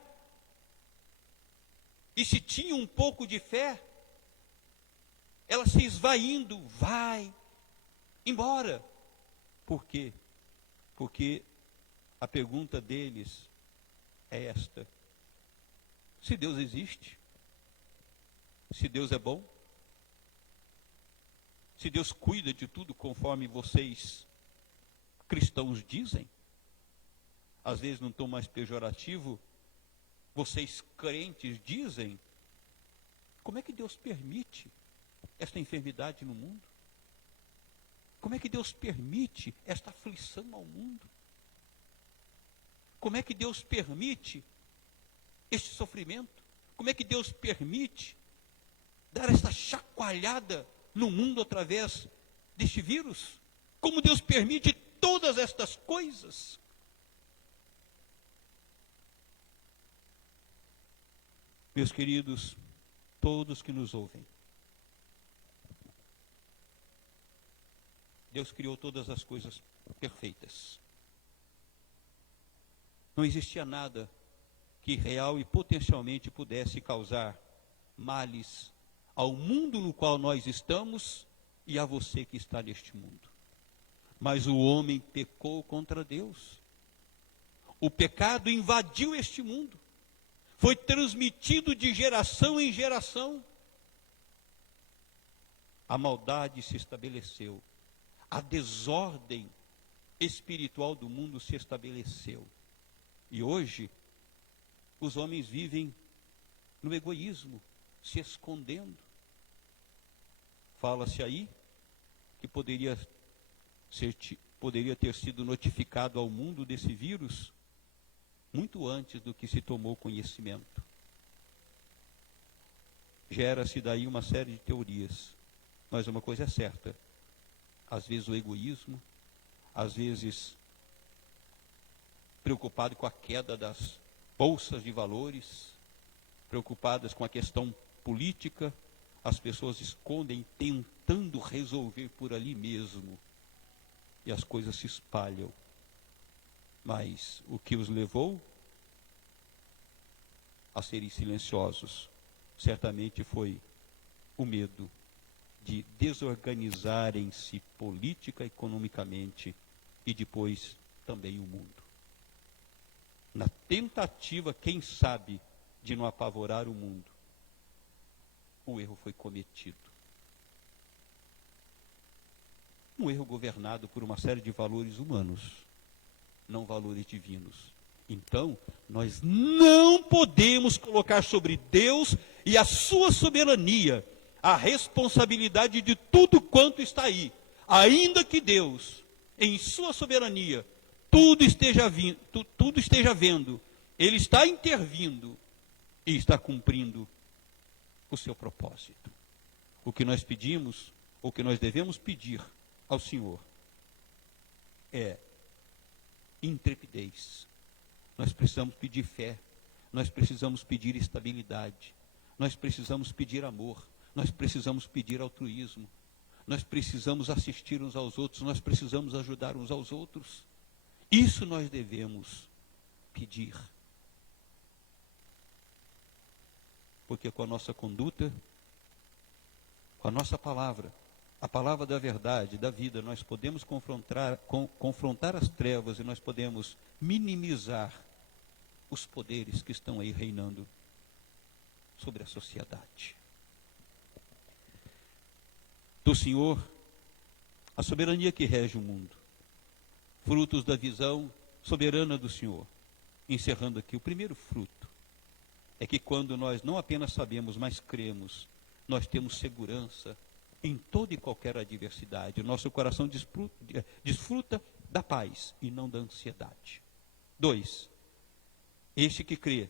E se tinham um pouco de fé, ela se esvaindo, vai embora. Por quê? Porque a pergunta deles é esta: se Deus existe, se Deus é bom, se Deus cuida de tudo conforme vocês cristãos dizem, às vezes num tom mais pejorativo, vocês crentes dizem, como é que Deus permite esta enfermidade no mundo? Como é que Deus permite esta aflição ao mundo? Como é que Deus permite este sofrimento? Como é que Deus permite dar esta chacoalhada no mundo através deste vírus? Como Deus permite todas estas coisas? Meus queridos, todos que nos ouvem, Deus criou todas as coisas perfeitas. Não existia nada que real e potencialmente pudesse causar males ao mundo no qual nós estamos e a você que está neste mundo. Mas o homem pecou contra Deus. O pecado invadiu este mundo. Foi transmitido de geração em geração. A maldade se estabeleceu. A desordem espiritual do mundo se estabeleceu. E hoje, os homens vivem no egoísmo, se escondendo. Fala-se aí que poderia ter sido notificado ao mundo desse vírus muito antes do que se tomou conhecimento. Gera-se daí uma série de teorias, mas uma coisa é certa: às vezes o egoísmo, às vezes preocupado com a queda das bolsas de valores, preocupadas com a questão política, as pessoas escondem tentando resolver por ali mesmo, e as coisas se espalham. Mas o que os levou a serem silenciosos certamente foi o medo de desorganizarem-se política, economicamente, e depois também o mundo. Na tentativa, quem sabe, de não apavorar o mundo, o erro foi cometido. Um erro governado por uma série de valores humanos, não valores divinos. Então, nós não podemos colocar sobre Deus e a sua soberania a responsabilidade de tudo quanto está aí, ainda que Deus, em sua soberania, tudo esteja vendo, Ele está intervindo e está cumprindo o seu propósito. O que nós pedimos, o que nós devemos pedir ao Senhor é intrepidez. Nós precisamos pedir fé, nós precisamos pedir estabilidade, nós precisamos pedir amor, nós precisamos pedir altruísmo, nós precisamos assistir uns aos outros, nós precisamos ajudar uns aos outros. Isso nós devemos pedir. Porque com a nossa conduta, com a nossa palavra, a palavra da verdade, da vida, nós podemos confrontar as trevas e nós podemos minimizar os poderes que estão aí reinando sobre a sociedade. Do Senhor, a soberania que rege o mundo, frutos da visão soberana do Senhor. Encerrando aqui, o primeiro fruto é que quando nós não apenas sabemos, mas cremos, nós temos segurança em toda e qualquer adversidade. O nosso coração desfruta da paz e não da ansiedade. 2, este que crê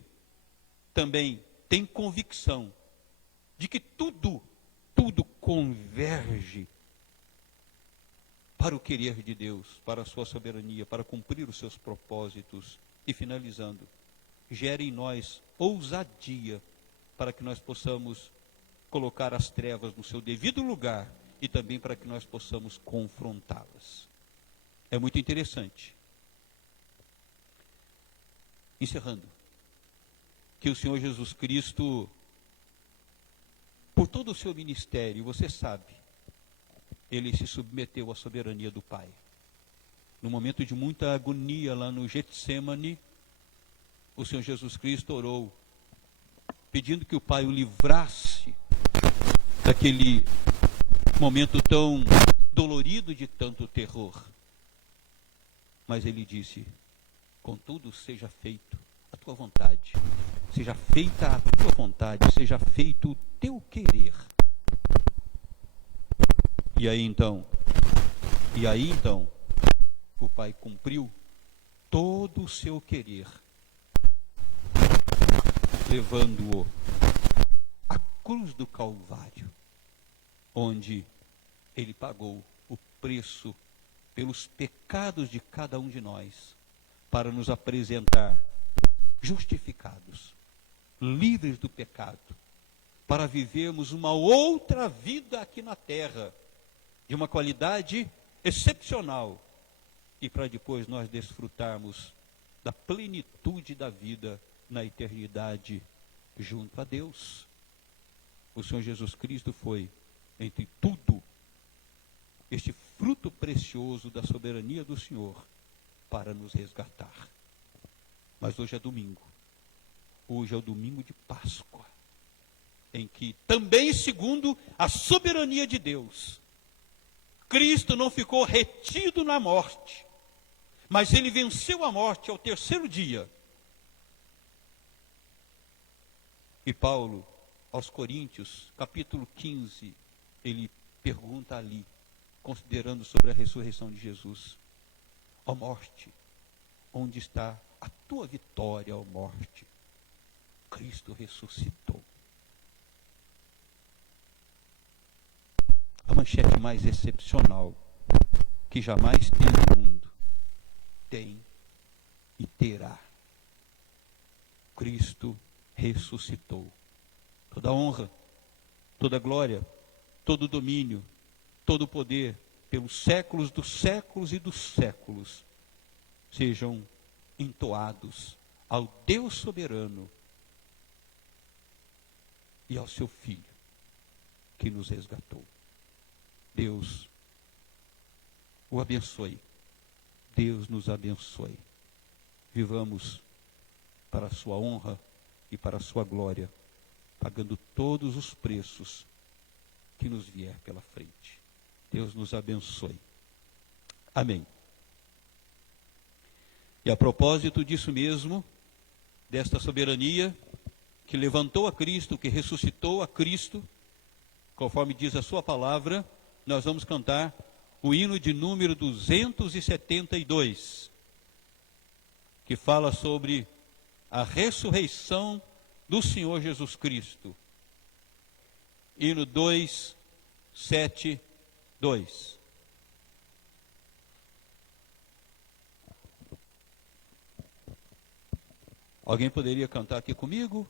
também tem convicção de que tudo converge para o querer de Deus, para a sua soberania, para cumprir os seus propósitos. E finalizando, gere em nós ousadia para que nós possamos colocar as trevas no seu devido lugar e também para que nós possamos confrontá-las. É muito interessante. Encerrando, que o Senhor Jesus Cristo, por todo o seu ministério, você sabe, ele se submeteu à soberania do Pai. No momento de muita agonia lá no Getsemane, o Senhor Jesus Cristo orou, pedindo que o Pai o livrasse daquele momento tão dolorido de tanto terror. Mas ele disse: contudo, seja feito a tua vontade, seja feita a tua vontade, seja feito o teu querer. E aí então, o Pai cumpriu todo o seu querer, levando-o à cruz do Calvário, onde ele pagou o preço pelos pecados de cada um de nós, para nos apresentar justificados, livres do pecado, para vivermos uma outra vida aqui na terra, de uma qualidade excepcional, e para depois nós desfrutarmos da plenitude da vida na eternidade junto a Deus. O Senhor Jesus Cristo foi, entre tudo, este fruto precioso da soberania do Senhor para nos resgatar. Mas hoje é domingo. Hoje é o domingo de Páscoa, em que também, segundo a soberania de Deus, Cristo não ficou retido na morte, mas ele venceu a morte ao terceiro dia. E Paulo, aos Coríntios, capítulo 15, ele pergunta ali, considerando sobre a ressurreição de Jesus: ó morte, onde está a tua vitória, ó morte? Cristo ressuscitou. A manchete mais excepcional que jamais teve no mundo, tem e terá: Cristo ressuscitou. Toda honra, toda glória, todo domínio, todo poder, pelos séculos dos séculos e dos séculos, sejam entoados ao Deus soberano e ao seu Filho, que nos resgatou. Deus o abençoe. Deus nos abençoe. Vivamos para a sua honra e para a sua glória, pagando todos os preços que nos vier pela frente. Deus nos abençoe. Amém. E a propósito disso mesmo, desta soberania que levantou a Cristo, que ressuscitou a Cristo, conforme diz a sua palavra, nós vamos cantar o hino de número 272, que fala sobre a ressurreição do Senhor Jesus Cristo. Hino 272. Alguém poderia cantar aqui comigo?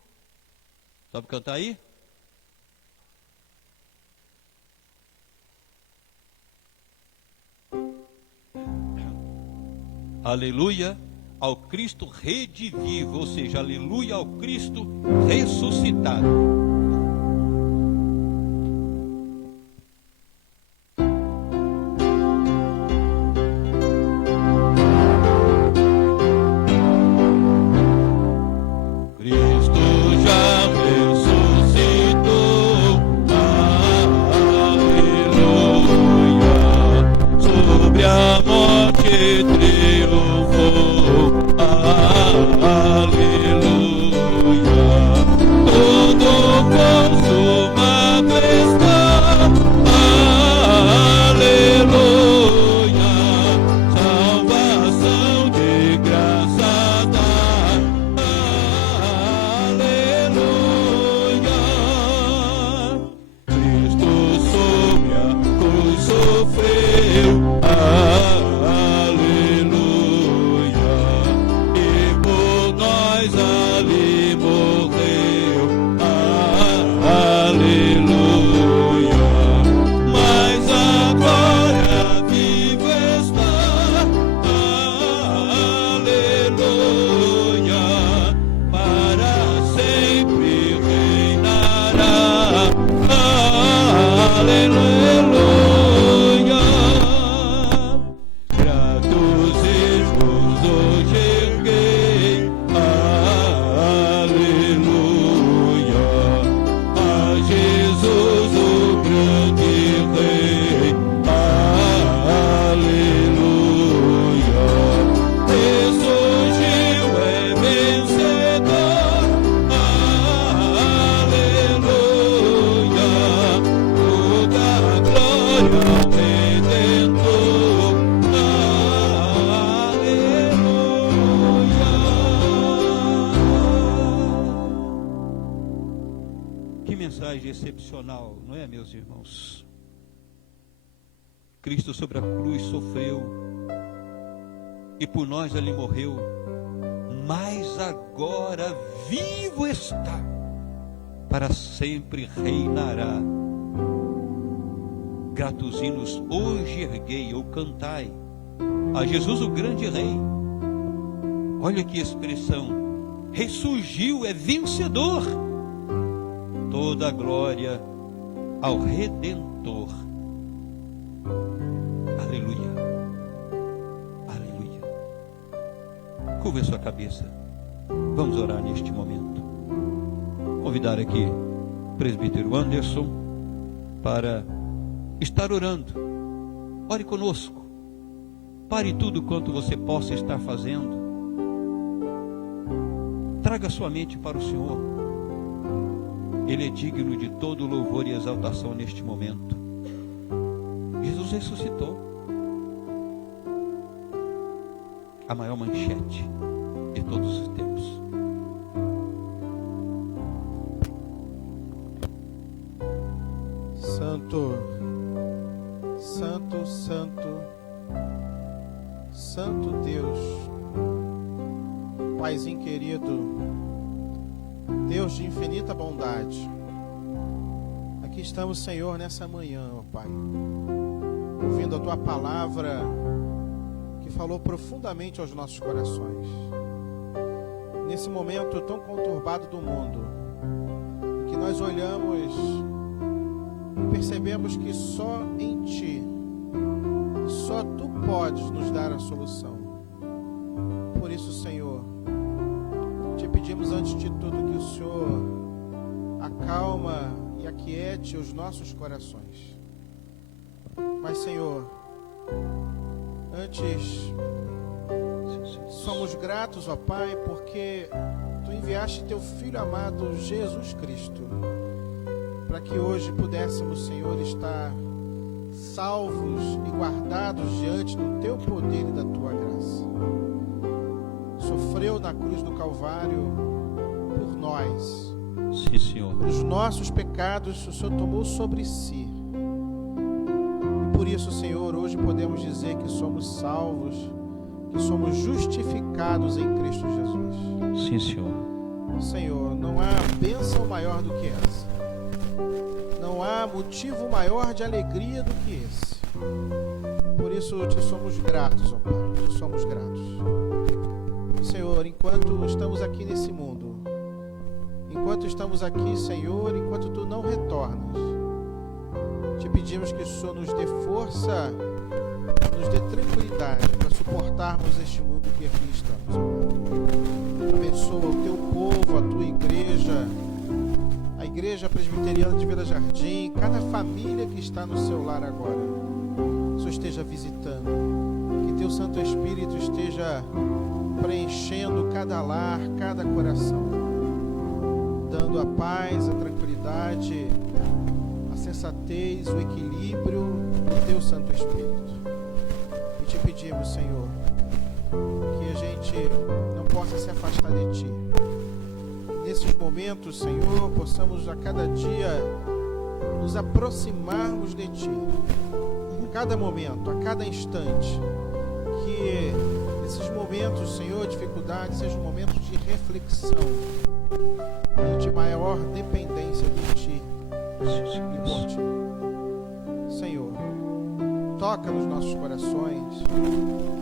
Sabe cantar aí? Aleluia ao Cristo redivivo, ou seja, aleluia ao Cristo ressuscitado. Sofreu, aleluia. excepcional, não é, meus irmãos? Cristo sobre a cruz sofreu e por nós ele morreu, mas agora vivo está, para sempre reinará. Gratos hinos hoje erguei ou cantai a Jesus o grande Rei. Olha que expressão, ressurgiu, é vencedor. Toda a glória ao Redentor. Aleluia, aleluia. Curva a sua cabeça, vamos orar neste momento. Convidar aqui o presbítero Anderson para estar orando. Ore conosco. Pare tudo quanto você possa estar fazendo. Traga sua mente para o Senhor. Ele é digno de todo louvor e exaltação neste momento. Jesus ressuscitou. A maior manchete de todos os tempos. Santo, Santo, Santo, Santo Deus, Paizinho querido, Deus de infinita bondade, aqui estamos, Senhor, nessa manhã, ó Pai, ouvindo a Tua palavra que falou profundamente aos nossos corações. Nesse momento tão conturbado do mundo, em que nós olhamos e percebemos que só em Ti, só Tu podes nos dar a solução. Por isso, Senhor, Te pedimos antes de tudo que o Senhor acalma e aquiete os nossos corações. Mas, Senhor, antes somos gratos, ó Pai, porque Tu enviaste Teu Filho amado Jesus Cristo, para que hoje pudéssemos, Senhor, estar salvos e guardados diante do Teu poder e da Tua graça. Sofreu na cruz do Calvário por nós. Sim, Senhor. Os nossos pecados o Senhor tomou sobre si. E por isso, Senhor, hoje podemos dizer que somos salvos, que somos justificados em Cristo Jesus. Sim, Senhor. Senhor, não há bênção maior do que essa. Não há motivo maior de alegria do que esse. Por isso Te somos gratos, ó Pai, Te somos gratos. Senhor, enquanto estamos aqui nesse mundo, enquanto estamos aqui, Senhor, enquanto Tu não retornas, Te pedimos que o Senhor nos dê força, nos dê tranquilidade para suportarmos este mundo que aqui estamos, ó Pai. Abençoa o Teu povo, a Tua igreja, a Igreja Presbiteriana de Vila Jardim, cada família que está no seu lar agora. O Senhor esteja visitando, que Teu Santo Espírito esteja preenchendo cada lar, cada coração, dando a paz, a tranquilidade, a sensatez, o equilíbrio do Teu Santo Espírito. E Te pedimos, Senhor, que a gente não possa se afastar de Ti. Nesses momentos, Senhor, possamos a cada dia nos aproximarmos de Ti. A cada momento, a cada instante. Que esses momentos, Senhor, dificuldades, sejam momentos de reflexão e de maior dependência de Ti e por Ti. Senhor, toca nos nossos corações.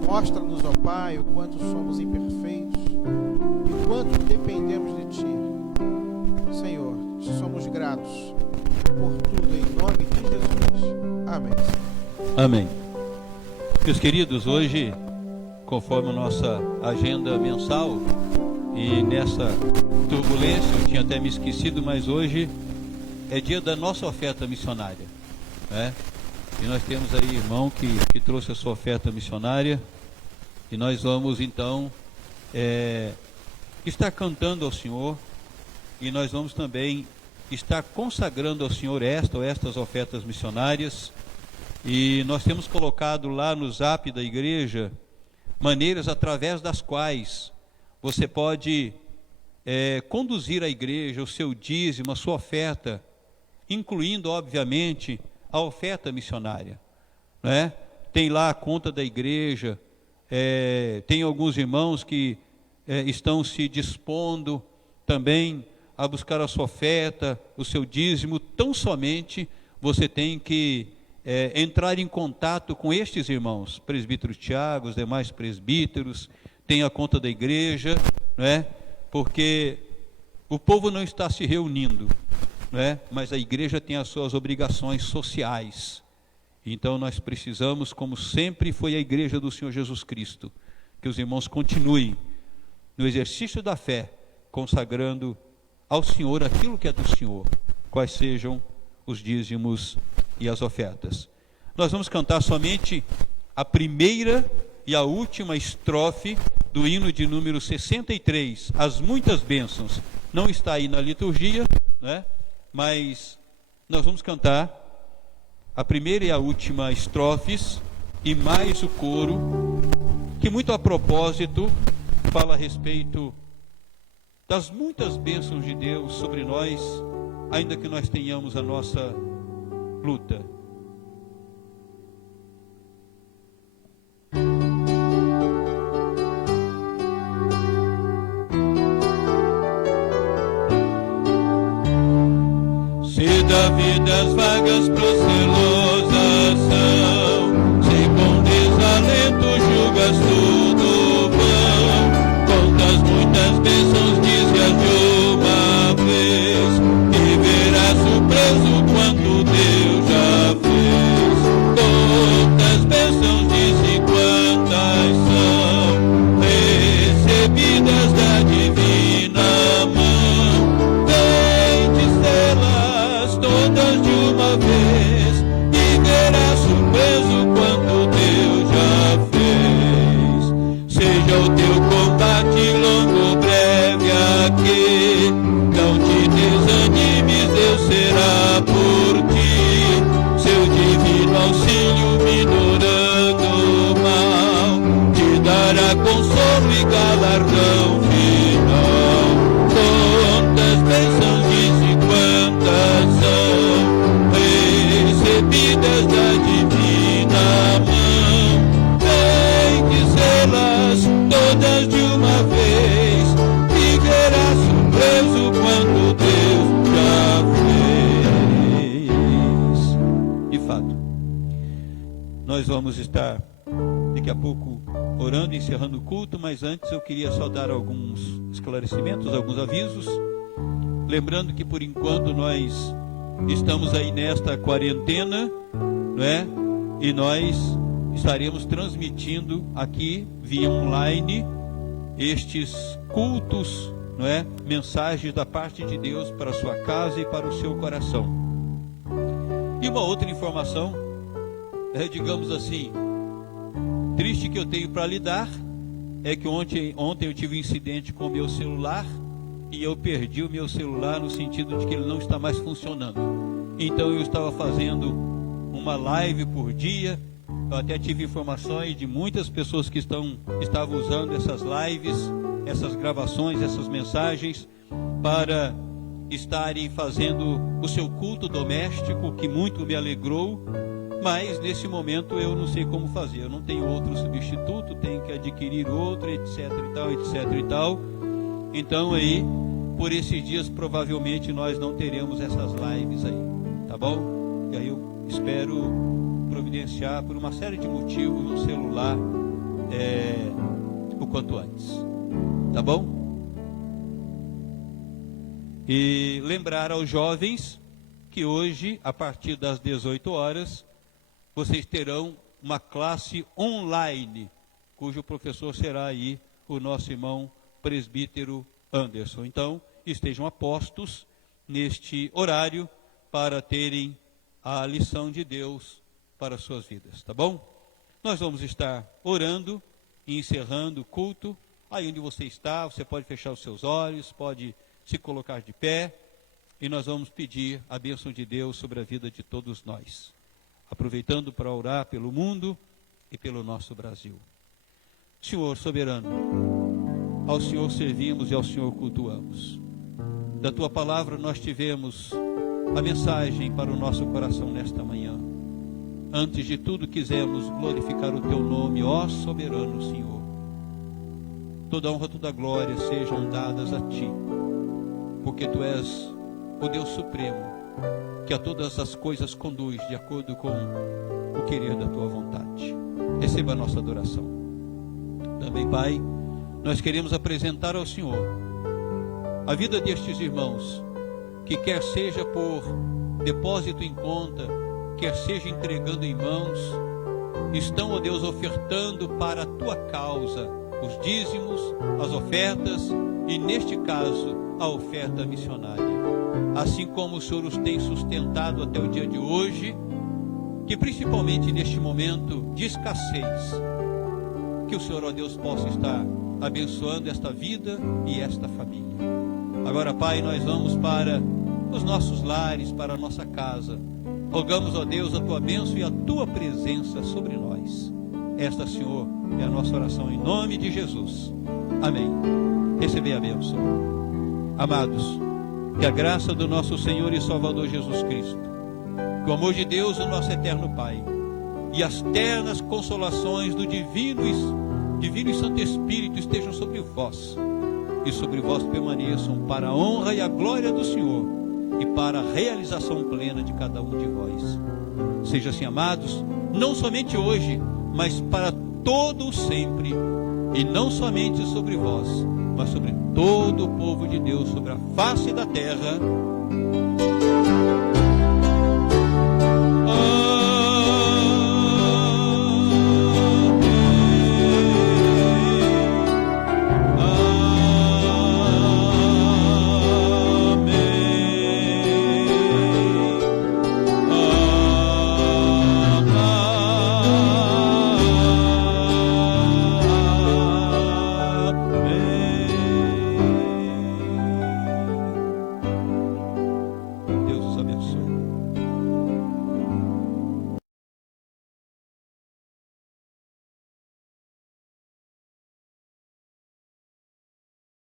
Mostra-nos, ó Pai, o quanto somos imperfeitos e quanto dependemos de Ti. Senhor, Te somos gratos por tudo, em nome de Jesus. Amém. Amém. Meus queridos, hoje, conforme a nossa agenda mensal, e nessa turbulência, eu tinha até me esquecido, mas hoje é dia da nossa oferta missionária, né? E nós temos aí irmão que trouxe a sua oferta missionária, e nós vamos então estar cantando ao Senhor, e nós vamos também estar consagrando ao Senhor estas ofertas missionárias. E nós temos colocado lá no Zap da igreja maneiras através das quais você pode conduzir a igreja, o seu dízimo, a sua oferta, incluindo, obviamente, a oferta missionária, né? Tem lá a conta da igreja, tem alguns irmãos que estão se dispondo também a buscar a sua oferta, o seu dízimo. Tão somente você tem que entrar em contato com estes irmãos, presbítero Tiago, os demais presbíteros, tem a conta da igreja, né? Porque o povo não está se reunindo, né? Mas a igreja tem as suas obrigações sociais. Então nós precisamos, como sempre foi a igreja do Senhor Jesus Cristo, que os irmãos continuem no exercício da fé, consagrando ao Senhor aquilo que é do Senhor, quais sejam os dízimos e as ofertas. Nós vamos cantar somente a primeira e a última estrofe do hino de número 63, As Muitas Bênçãos. Não está aí na liturgia, né? Mas nós vamos cantar a primeira e a última estrofes e mais o coro, que muito a propósito fala a respeito das muitas bênçãos de Deus sobre nós, ainda que nós tenhamos a nossa luta. Se da vida as vagas procelosas são, se com desalento julgas tudo vão, quantas muitas bênçãos dizes de uma vez, e verás surpreso quanto Deus já fez. Quantas bênçãos dizes, quantas são recebidas da divina mão, vem dizê-las todas de uma vez, e verás surpreso quanto Deus já fez. Seja o teu combate longo ou breve aqui, não te desanimes, Deus será por ti. Seu divino auxílio minorando o mal, te dará consolo e galardão final. Quantas bênçãos disse, quantas são recebidas da divina mão, vem dizê-las todas de uma vez, e verás surpreso quando Deus já fez. De fato, nós vamos estar daqui a pouco orando e encerrando o culto, mas antes eu queria só dar alguns esclarecimentos, alguns avisos, lembrando que por enquanto nós estamos aí nesta quarentena, não é? E nós estaremos transmitindo aqui via online estes cultos, não é? Mensagens da parte de Deus para a sua casa e para o seu coração. E uma outra informação, digamos assim, triste que eu tenho para lidar, é que ontem eu tive um incidente com o meu celular e eu perdi o meu celular no sentido de que ele não está mais funcionando. Então eu estava fazendo uma live por dia, eu até tive informações de muitas pessoas que estavam usando essas lives, essas gravações, essas mensagens para estarem fazendo o seu culto doméstico, que muito me alegrou. Mas nesse momento eu não sei como fazer, eu não tenho outro substituto, tenho que adquirir outro, etc e tal, etc e tal. Então aí, por esses dias, provavelmente nós não teremos essas lives aí, tá bom? E aí eu espero providenciar, por uma série de motivos, um celular o quanto antes, tá bom? E lembrar aos jovens que hoje, a partir das 18 horas, vocês terão uma classe online, cujo professor será aí o nosso irmão presbítero Anderson. Então, estejam apostos neste horário para terem a lição de Deus para as suas vidas, tá bom? Nós vamos estar orando e encerrando o culto. Aí onde você está, você pode fechar os seus olhos, pode se colocar de pé, e nós vamos pedir a bênção de Deus sobre a vida de todos nós, aproveitando para orar pelo mundo e pelo nosso Brasil. Senhor soberano, ao Senhor servimos e ao Senhor cultuamos. Da tua palavra nós tivemos a mensagem para o nosso coração nesta manhã. Antes de tudo, quisemos glorificar o teu nome, ó soberano Senhor. Toda honra, toda glória sejam dadas a ti, porque tu és o Deus Supremo, que a todas as coisas conduz de acordo com o querer da tua vontade. Receba a nossa adoração. Também, Pai, nós queremos apresentar ao Senhor a vida destes irmãos, que quer seja por depósito em conta, quer seja entregando em mãos, estão, ó Deus, ofertando para a tua causa os dízimos, as ofertas e, neste caso, a oferta missionária. Assim como o Senhor os tem sustentado até o dia de hoje, que principalmente neste momento de escassez, que o Senhor, ó Deus, possa estar abençoando esta vida e esta família. Agora, Pai, nós vamos para os nossos lares, para a nossa casa. Rogamos, ó Deus, a tua bênção e a tua presença sobre nós. Esta, Senhor, é a nossa oração em nome de Jesus. Amém. Recebei a bênção. Amados, que a graça do nosso Senhor e Salvador Jesus Cristo, que o amor de Deus, o nosso eterno Pai, e as ternas consolações do divino e Santo Espírito estejam sobre vós, e sobre vós permaneçam para a honra e a glória do Senhor, e para a realização plena de cada um de vós. Seja assim, amados, não somente hoje, mas para todo o sempre, e não somente sobre vós, mas sobre todo o povo de Deus, sobre a face da terra.